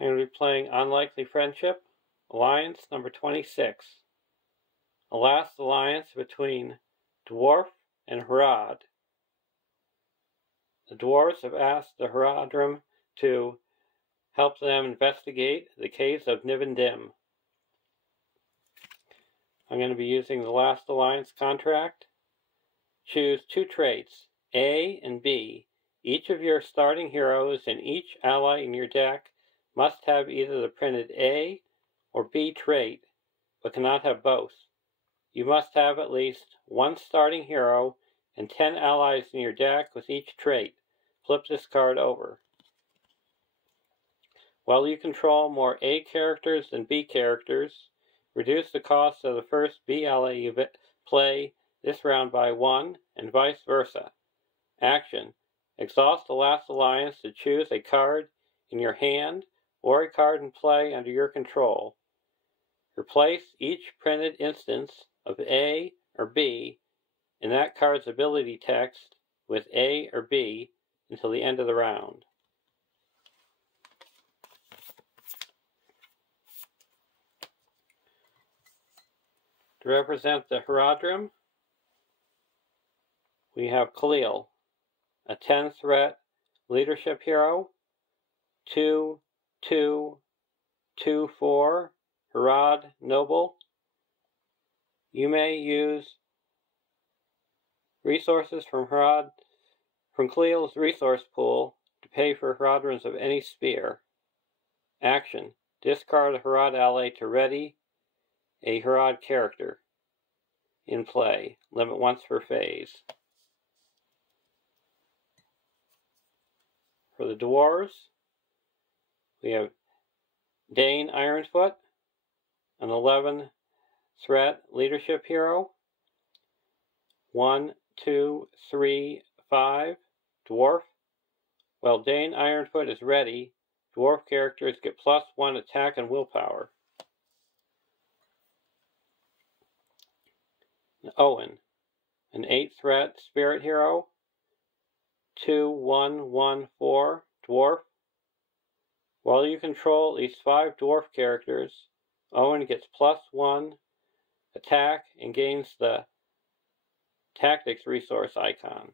I'm going to be playing Unlikely Friendship, Alliance number 26. A last alliance between Dwarf and Harad. The dwarves have asked the Haradrim to help them investigate the caves of Nibin Dum. I'm going to be using the last alliance contract. Choose two traits, A and B. Each of your starting heroes and each ally in your deck must have either the printed A or B trait, but cannot have both. You must have at least one starting hero and 10 allies in your deck with each trait. Flip this card over. While you control more A characters than B characters, reduce the cost of the first B ally you play this round by 1, and vice versa. Action. Exhaust the last alliance to choose a card in your hand or a card in play under your control. Replace each printed instance of A or B in that card's ability text with A or B until the end of the round. To represent the Haradrim, we have Khalil, a 10-threat leadership hero, 2/2/2/4 Harad Noble. You may use resources from Khalil's resource pool to pay for Haradrims of any sphere. Action. Discard a Harad ally to ready a Harad character in play. Limit once per phase. For the dwarves, we have Dane Ironfoot, an 11-threat leadership hero. 1/2/3/5 dwarf. While Dane Ironfoot is ready, dwarf characters get +1 attack and willpower. Owen, an 8-threat spirit hero. 2/1/1/4 dwarf. While you control at least 5 dwarf characters, Owen gets +1 attack and gains the tactics resource icon.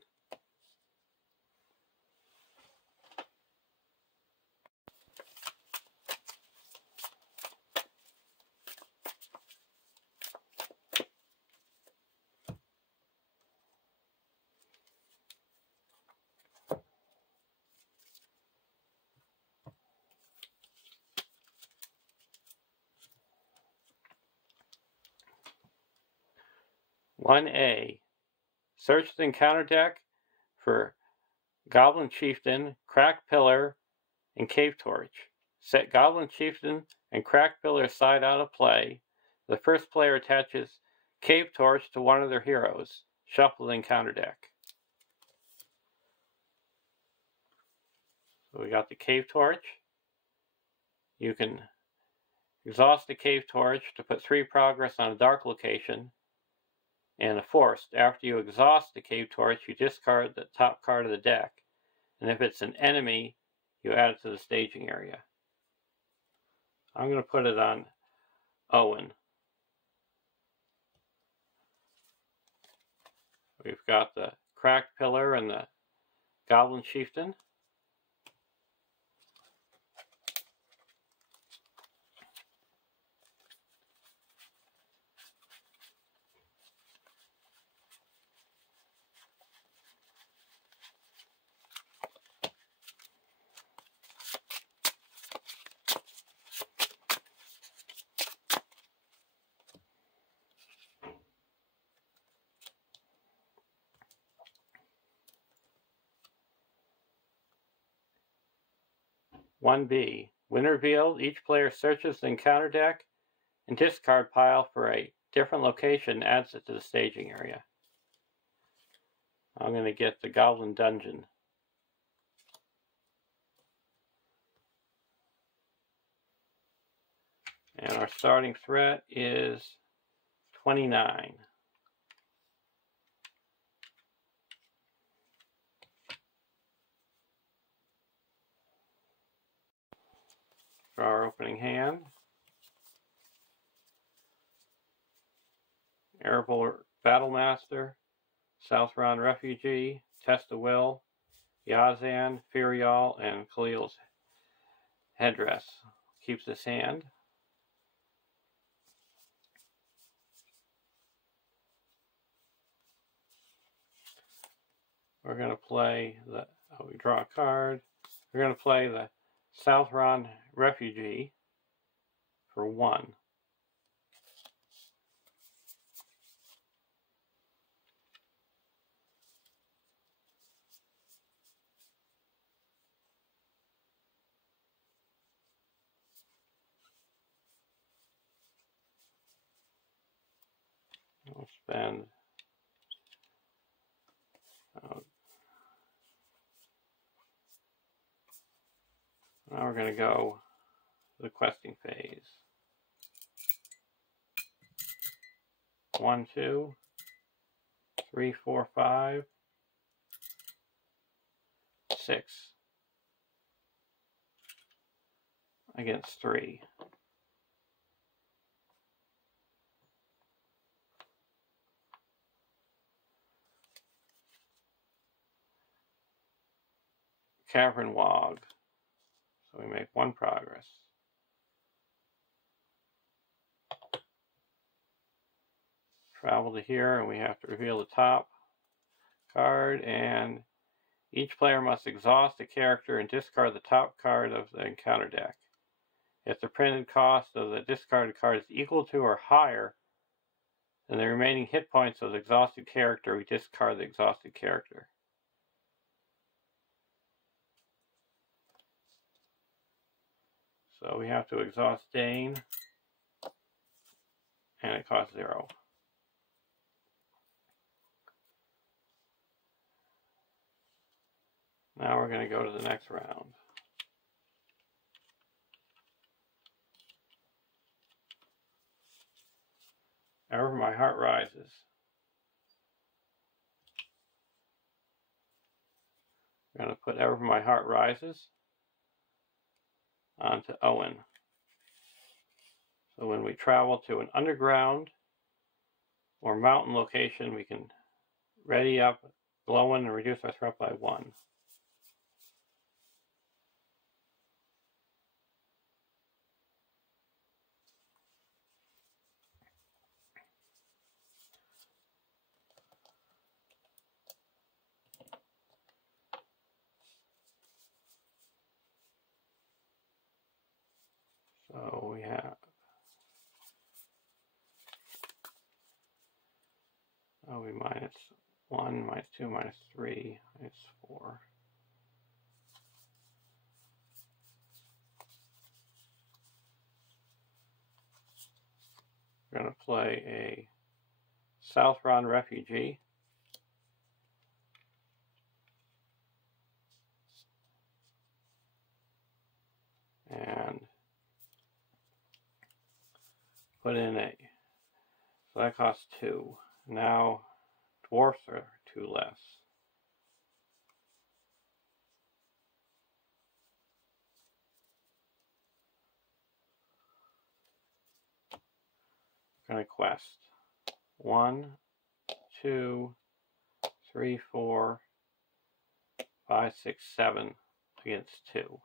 (1A) Search the encounter deck for Goblin Chieftain, Crack Pillar, and Cave Torch. Set Goblin Chieftain and Crack Pillar side out of play. The first player attaches Cave Torch to one of their heroes. Shuffle the encounter deck. So we got the Cave Torch. You can exhaust the Cave Torch to put 3 progress on a dark location. And a forced. After you exhaust the Cave Torch, you discard the top card of the deck. And if it's an enemy, you add it to the staging area. I'm going to put it on Owen. We've got the Cracked Pillar and the Goblin Chieftain. (1B) When revealed, each player searches the encounter deck and discard pile for a different location and adds it to the staging area. I'm going to get the Goblin Dungeon. And our starting threat is 29. Draw our opening hand. Arable Battlemaster, Southron Refugee, Test of Will, Yazan, Firial, and Khalil's Headdress. Keeps his hand. We're going to play the, we draw a card. We're going to play the Southron Refugee for 1. We'll spend now we're going to go to the questing phase. 1, 2, 3, 4, 5, 6 against 3. Cavern Wog. So we make 1 progress. Travel to here, and we have to reveal the top card, and each player must exhaust a character and discard the top card of the encounter deck. If the printed cost of the discarded card is equal to or higher than the remaining hit points of the exhausted character, we discard the exhausted character. So we have to exhaust Dane, and it costs 0. Now we're going to go to the next round. Ever My Heart Rises. I'm going to put Ever My Heart Rises onto Owen. So when we travel to an underground or mountain location, we can ready up Glowin and reduce our threat by 1. So we have we minus 1, minus 2, minus 3, minus 4. We're going to play a Southron Refugee. And put in a, so that costs 2. Now dwarfs are 2 less. We're going to quest 1, 2, 3, 4, 5, 6, 7 against 2.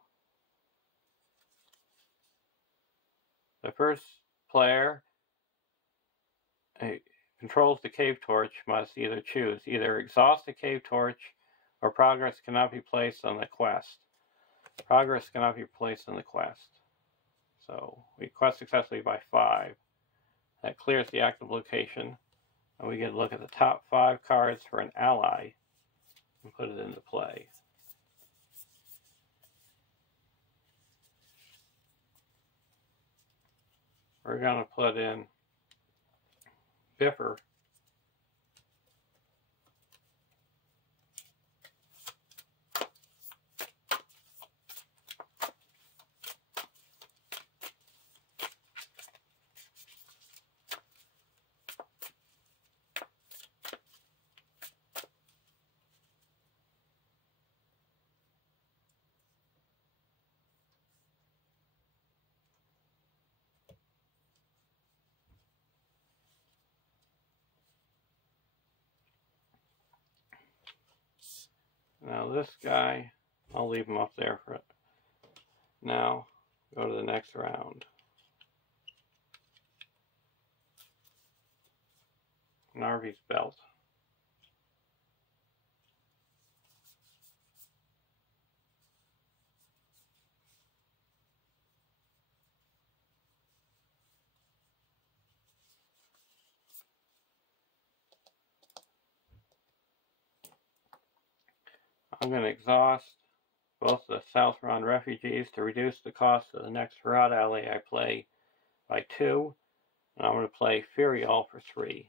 The first player controls the cave torch must either choose either exhaust the cave torch or progress cannot be placed on the quest. Progress cannot be placed on the quest. So we quest successfully by 5. That clears the active location, and we get a look at the top 5 cards for an ally and put it into play. We're going to put in Biffer. Now this guy, I'll leave him up there for it. Now, go to the next round. Narvi's belt. I'm going to exhaust both the South Round refugees to reduce the cost of the next Harad ally I play by 2. And I'm going to play Furial for 3.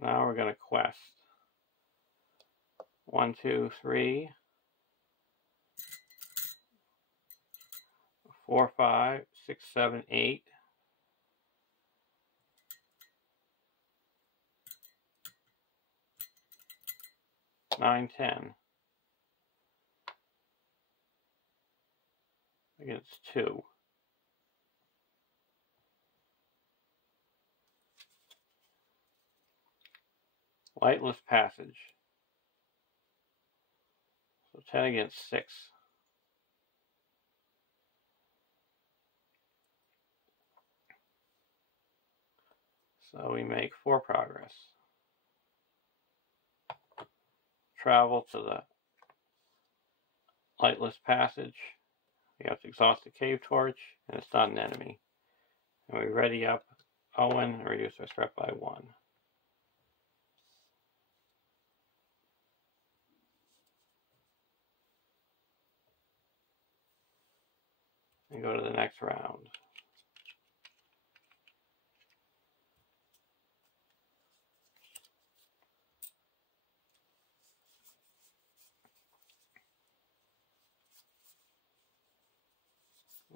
Now we're going to quest. 1, 2, 3, 4, 5, 6, 7, 8. 9, 10. Against 2. Lightless Passage. So 10 against 6. So we make 4 progress. Travel to the Lightless Passage. We have to exhaust the Cave Torch, and it's not an enemy. And we ready up Owen and reduce our threat by 1. And go to the next round.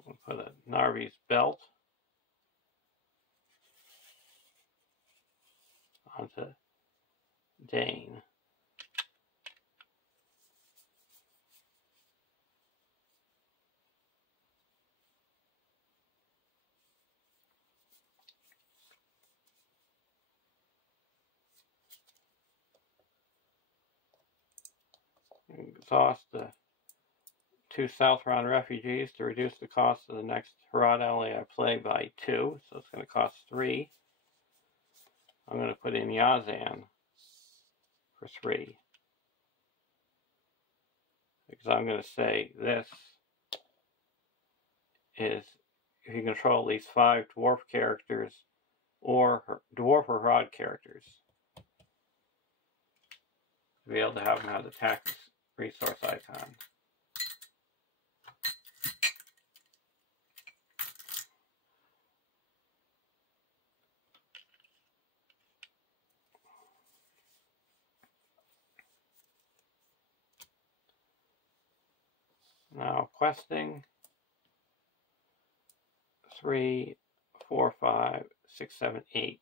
We'll put a Narvi's belt onto Dane. Exhaust the 2 South Round refugees to reduce the cost of the next Harad ally I play by 2, so it's going to cost 3. I'm going to put in Yazan for 3. Because I'm going to say this is if you control at least 5 dwarf characters or dwarf or Harad characters, to be able to have them have the tax resource icon. Now questing 3, 4, 5, 6, 7, 8.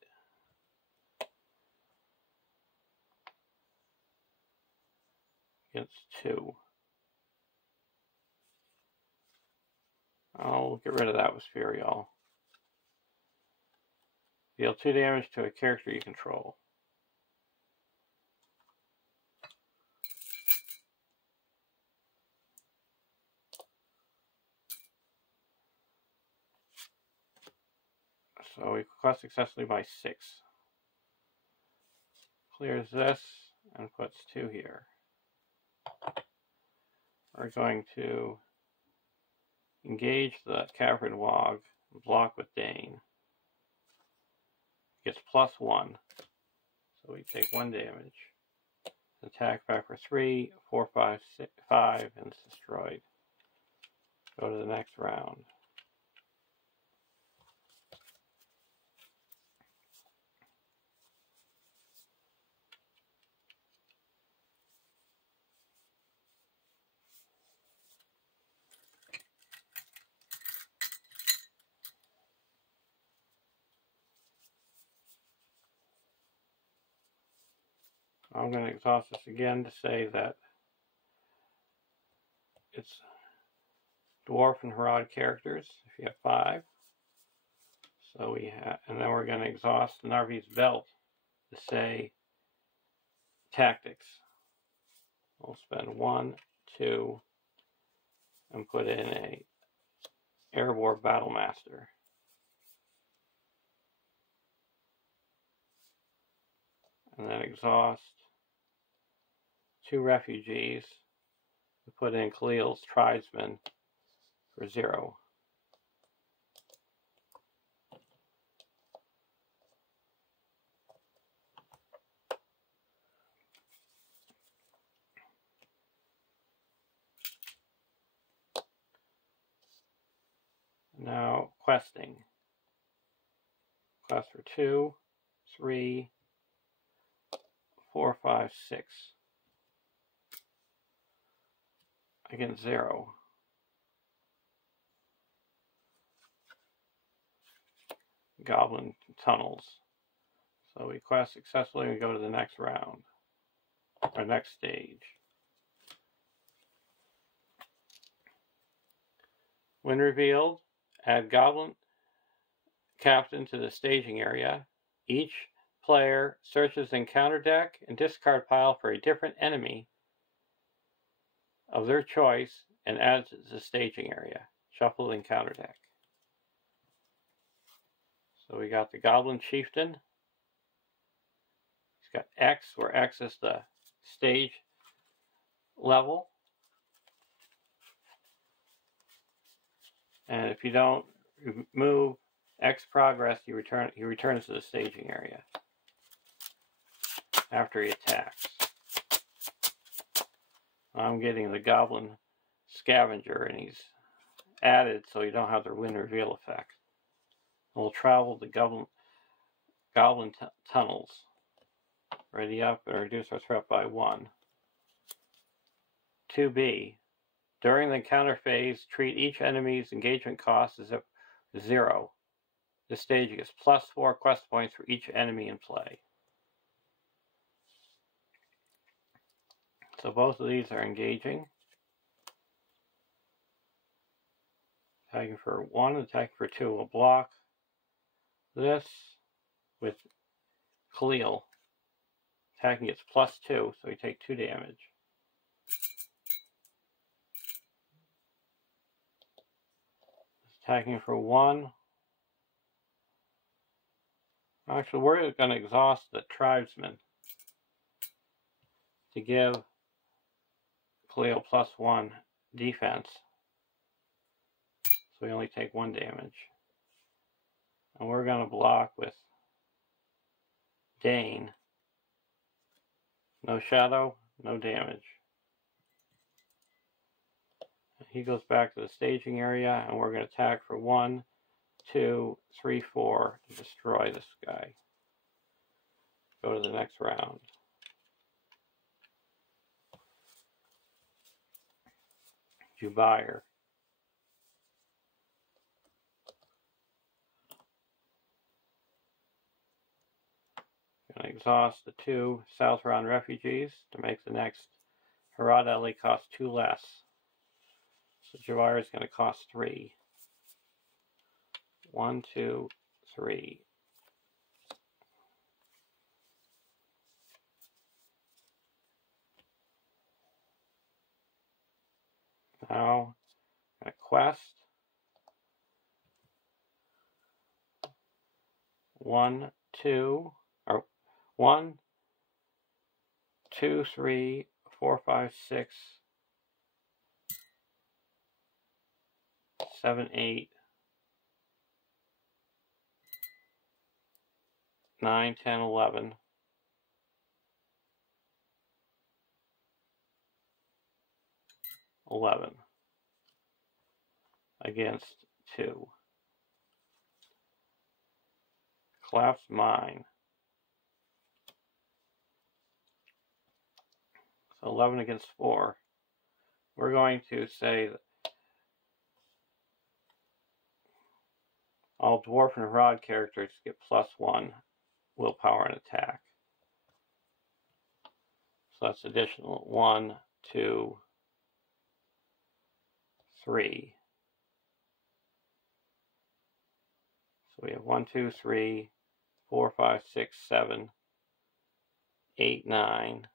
Against 2. I'll get rid of that with Furial. Deal 2 damage to a character you control. So we quest successfully by 6. Clears this and puts 2 here. We're going to engage the Cavern Wog and block with Dane. Gets +1. So we take 1 damage. Attack back for 3, 4, 5, 6, 5, and it's destroyed. Go to the next round. I'm going to exhaust this again to say that it's Dwarf and Harad characters, if you have 5. So we have, and then we're going to exhaust the Narvi's belt to say tactics. We'll spend 1, 2, and put in a Airborne Battlemaster. And then exhaust 2 refugees to put in Khalil's tribesmen for 0. Now questing. Quest for 2, 3, 4, 5, 6. Against 0. Goblin tunnels. So we quest successfully and we go to the next round, or next stage. When revealed, add Goblin Captain to the staging area. Each player searches the encounter deck and discard pile for a different enemy of their choice and adds it to the staging area. Shuffle the encounter deck. So we got the Goblin Chieftain. He's got X, where X is the stage level. And if you don't move X progress, he returns to the staging area after he attacks. I'm getting the Goblin Scavenger, and he's added so you don't have the win reveal effect. We'll travel the Goblin tunnels. Ready up and reduce our threat by 1. 2B. During the encounter phase, treat each enemy's engagement cost as 0. This stage gets +4 quest points for each enemy in play. So both of these are engaging. Attacking for 1, attacking for 2. We'll block this with Khalil. Attacking gets +2, so we take 2 damage. Attacking for 1. Actually, we're going to exhaust the tribesmen to give Khalil +1 defense. So we only take 1 damage. And we're going to block with Dane. No shadow, no damage. He goes back to the staging area, and we're going to attack for 1, 2, 3, 4 to destroy this guy. Go to the next round. Jubair. Going to exhaust the 2 South Round refugees to make the next Harad Ali cost 2 less. So Jubair is going to cost 3. 1, 2, 3. Now, a quest. 1, 2, or 1, 2, 3, 4, 5, 6, 7, 8, 9, 10, 11. 11 against 2. Collapse mine. So 11 against 4. We're going to say that all Dwarf and Harad characters get +1 willpower and attack. So that's additional 1, 2, 3. So we have 1, 2, 3, 4, 5, 6, 7, 8, 9,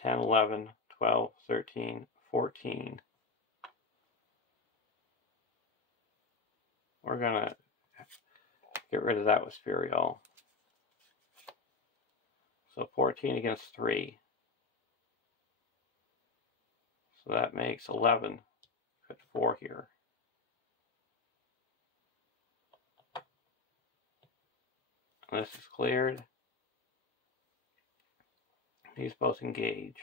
10, 11, 12, 13, 14. We're going to get rid of that with Sphereal. So 14 against 3. So that makes 11. Put 4 here. And this is cleared. These both engage.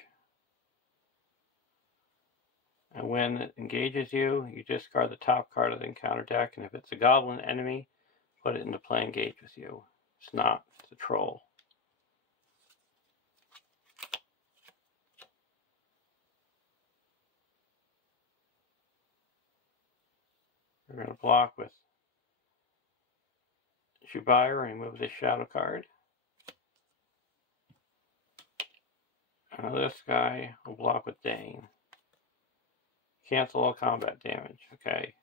And when it engages you, you discard the top card of the encounter deck, and if it's a goblin enemy, put it into play engage with you. It's not, it's a troll. We're going to block with Jubire and remove this shadow card. Now this guy will block with Dane. Cancel all combat damage. Okay,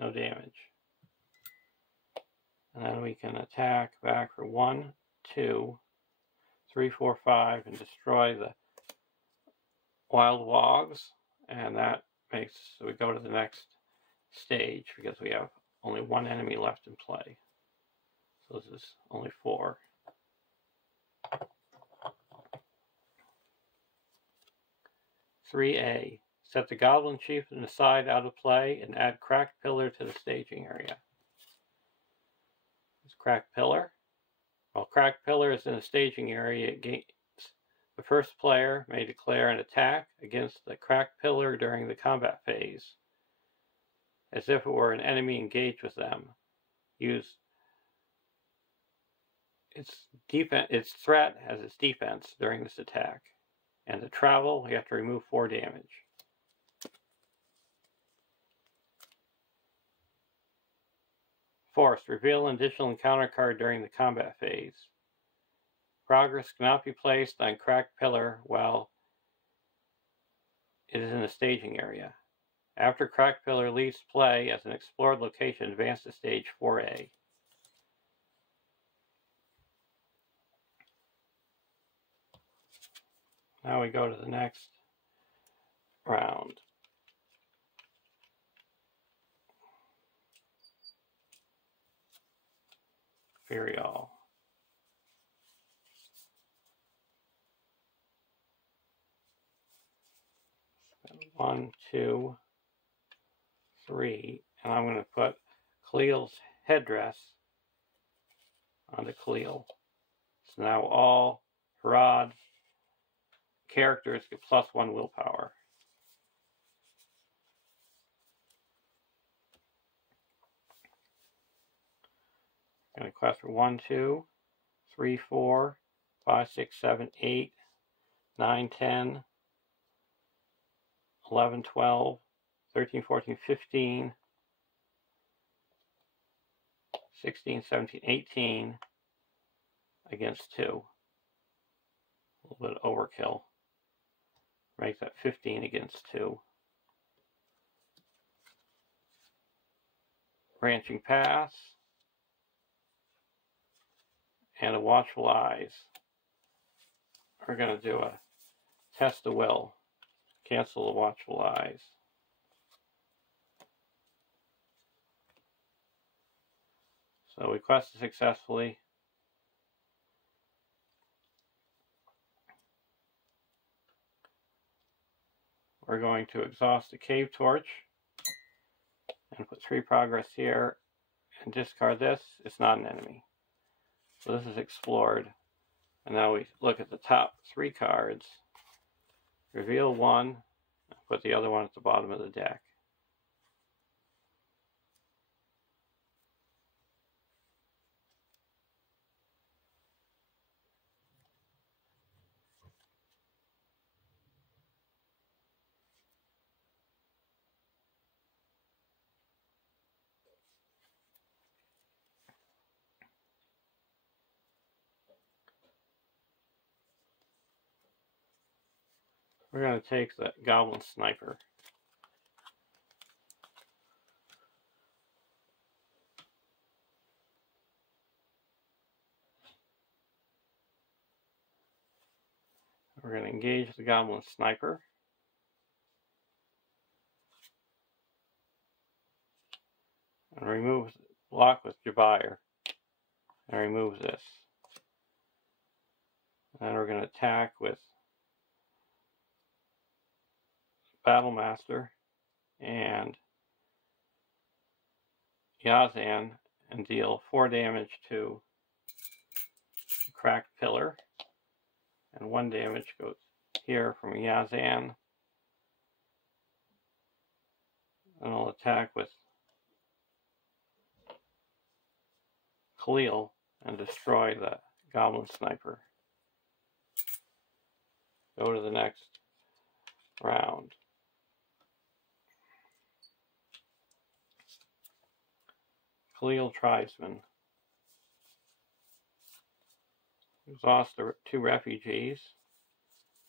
no damage. And then we can attack back for 1, 2, 3, 4, 5 and destroy the wild wogs. And that makes so we go to the next stage because we have only one enemy left in play. So this is only 4. (3A). Set the Goblin Chieftain aside out of play and add Cracked Pillar to the staging area. It's Cracked Pillar. While Cracked Pillar is in the staging area, it gains the first player may declare an attack against the Cracked Pillar during the combat phase, as if it were an enemy engaged with them. Use its threat as its defense during this attack. And to travel, you have to remove 4 damage. Force. Reveal an additional encounter card during the combat phase. Progress cannot be placed on Cracked Pillar while it is in the staging area. After Cracked Pillar leaves play as an explored location, advance to stage 4A. Now we go to the next round. Furial. One, 2, 3, and I'm going to put Khalil's headdress onto Khalil. So now all Harad characters get +1 willpower. I'm going to quest for 1, 2, 3, 4, 5, 6, 7, 8, 9, 10, 11, 12, 13, 14, 15, 16, 17, 18 against 2. A little bit of overkill. Make that 15 against 2. Branching Pass. And a Watchful Eyes. We're going to do a Test of Will. Cancel the Watchful Eyes. So we quested successfully. We're going to exhaust the Cave Torch and put 3 progress here and discard this. It's not an enemy. So this is explored. And now we look at the top 3 cards. Reveal 1 and put the other one at the bottom of the deck. We're going to take the Goblin Sniper. We're going to engage the Goblin Sniper. And remove, block with Jabir. And remove this. And then we're going to attack with Battlemaster and Yazan and deal 4 damage to the cracked pillar. And 1 damage goes here from Yazan. And I'll attack with Khalil and destroy the Goblin Sniper. Go to the next round. Khalil Tribesman. Exhaust the 2 refugees.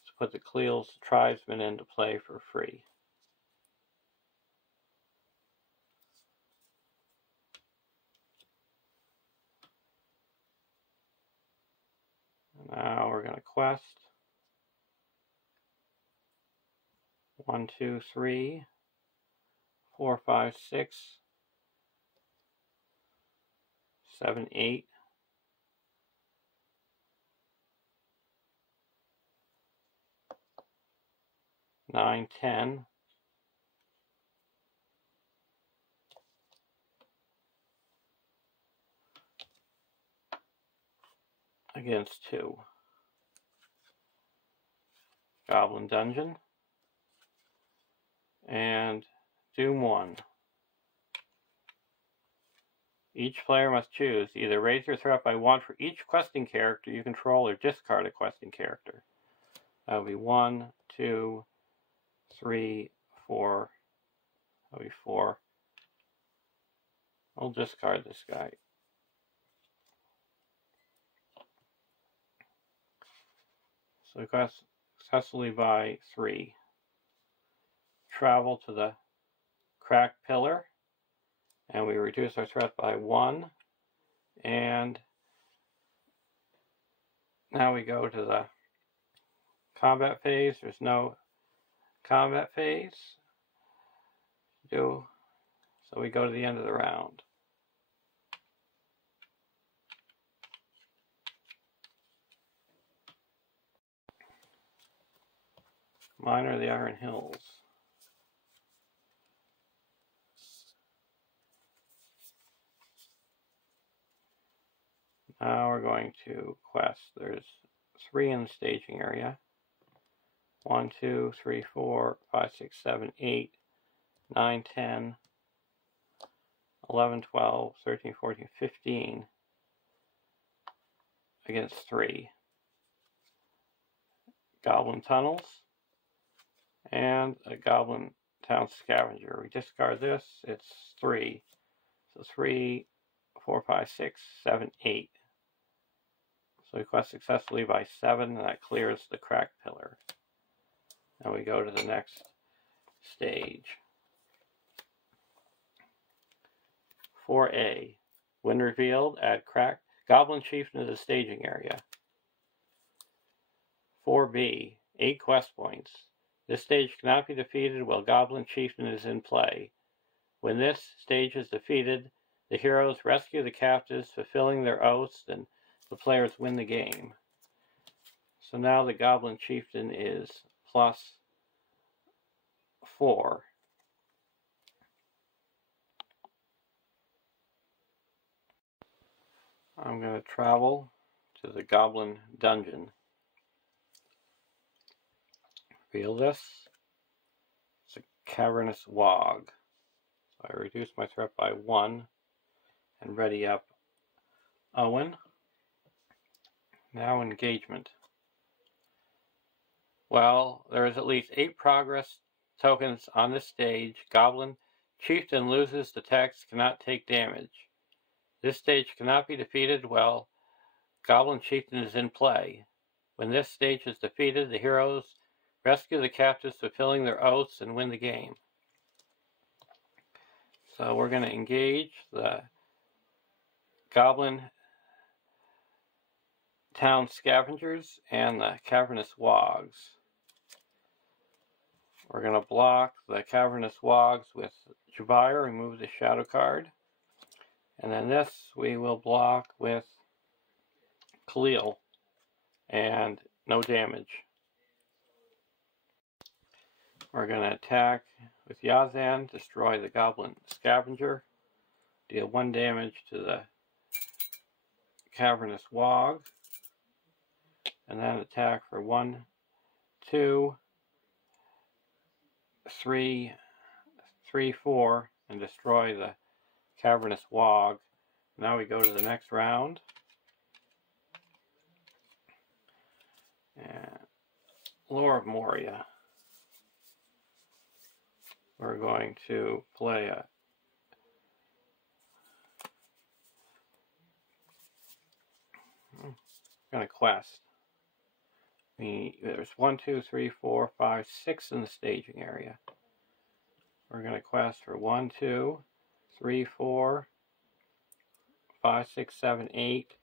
Let's put the Khalil's Tribesman into play for free. Now we're going to quest 1, 2, 3, 4, 5, 6, 7, 8, 9, 10, against 2. Goblin Dungeon and Doom 1. Each player must choose either raise your threat by 1 for each questing character you control or discard a questing character. That would be 1, 2, 3, 4. That would be 4. I'll discard this guy. So we quest successfully by 3. Travel to the cracked pillar, and we reduce our threat by 1. And now we go to the combat phase. There's no combat phase. So we go to the end of the round. Mine are the Iron Hills. Now we're going to quest. There's 3 in the staging area. 1, 2, 3, 4, 5, 6, 7, 8, 9, 10, 11, 12, 13, 14, 15 against 3. Goblin Tunnels and a Goblin Town Scavenger. We discard this, it's 3. So 3, 4, 5, 6, 7, 8. So we quest successfully by 7, and that clears the cracked pillar. Now we go to the next stage. 4A. When revealed, add cracked Goblin Chieftain to the staging area. 4B. 8 quest points. This stage cannot be defeated while Goblin Chieftain is in play. When this stage is defeated, the heroes rescue the captives, fulfilling their oaths, and the players win the game. So now the Goblin Chieftain is +4. I'm going to travel to the Goblin Dungeon. Feel this? It's a cavernous wog. So I reduce my threat by 1 and ready up Owen. Now engagement. Well, there is at least 8 progress tokens on this stage. Goblin Chieftain loses the text, cannot take damage. This stage cannot be defeated while Goblin Chieftain is in play. When this stage is defeated, the heroes Rescue the captives, fulfilling their oaths, and win the game. So we're going to engage the Goblin Town Scavengers and the Cavernous Wogs. We're going to block the Cavernous Wogs with Jabire, remove the shadow card. And then this we will block with Khalil and no damage. We're going to attack with Yazan, destroy the Goblin Scavenger, deal 1 damage to the Cavernous Wog, and then attack for 1, 2, 3, 4, and destroy the Cavernous Wog. Now we go to the next round. And Lore of Moria. We're going to play a quest. There's 1, 2, 3, 4, 5, 6 in the staging area. We're going to quest for 1, 2, 3, 4, 5, 6, 7, 8,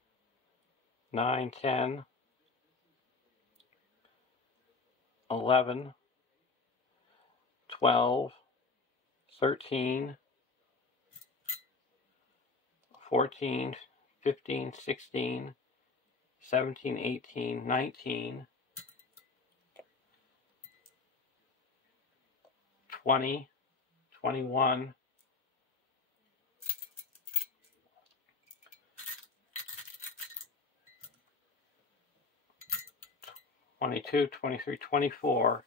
9, 10, 11, 12, 13, 14, 15, 16, 17, 18, 19, 20, 21, 22, 23, 24,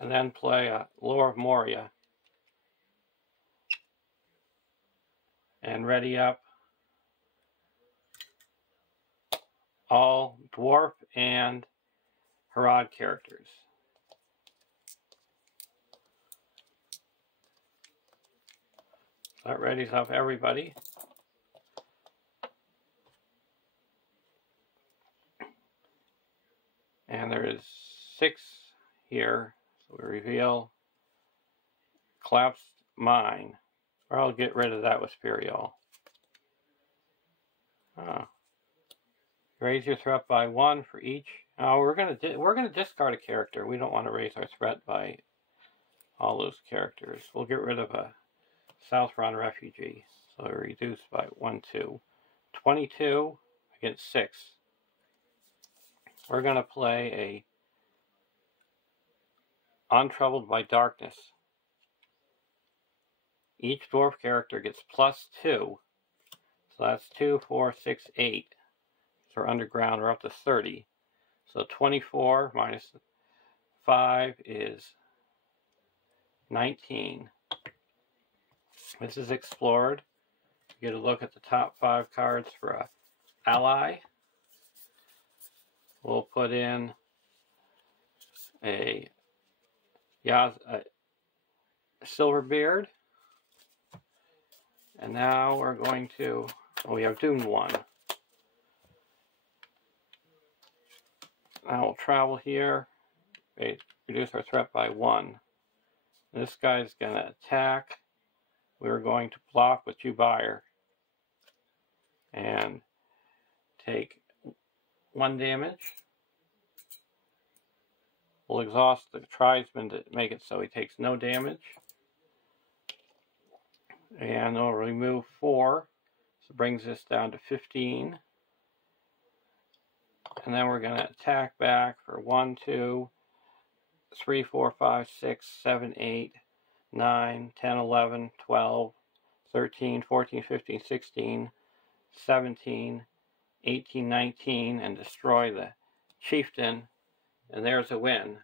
and then play a Lore of Moria. And ready up all Dwarf and Harad characters. That readies up everybody. And there is 6 here. So we reveal Collapsed Mine. Or I'll get rid of that with Spirial. Raise your threat by 1 for each. Oh, we're gonna discard a character. We don't want to raise our threat by all those characters. We'll get rid of a Southron refugee. So reduced by 1, 2. 22 against 6. We're gonna play a Untroubled by Darkness. Each dwarf character gets +2. So that's 2, 4, 6, 8. So underground, we're up to 30. So 24 minus 5 is 19. This is explored. You get a look at the top 5 cards for a ally. We'll put in a Silverbeard. And now we're going to, we have Doomed 1. Now we'll travel here, reduce our threat by 1. This guy's going to attack. We're going to block with Jubire and take 1 damage. We'll exhaust the tribesman to make it so he takes no damage. And we'll remove 4. So it brings this down to 15. And then we're going to attack back for 1, 2, 3, 4, 5, 6, 7, 8, 9, 10, 11, 12, 13, 14, 15, 16, 17, 18, 19, and destroy the chieftain. And there's a win.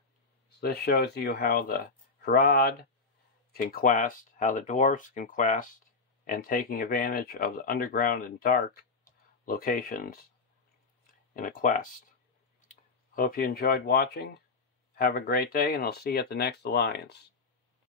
So this shows you how the Harad can quest, how the dwarves can quest, and taking advantage of the underground and dark locations in a quest. Hope you enjoyed watching. Have a great day, and I'll see you at the next Alliance.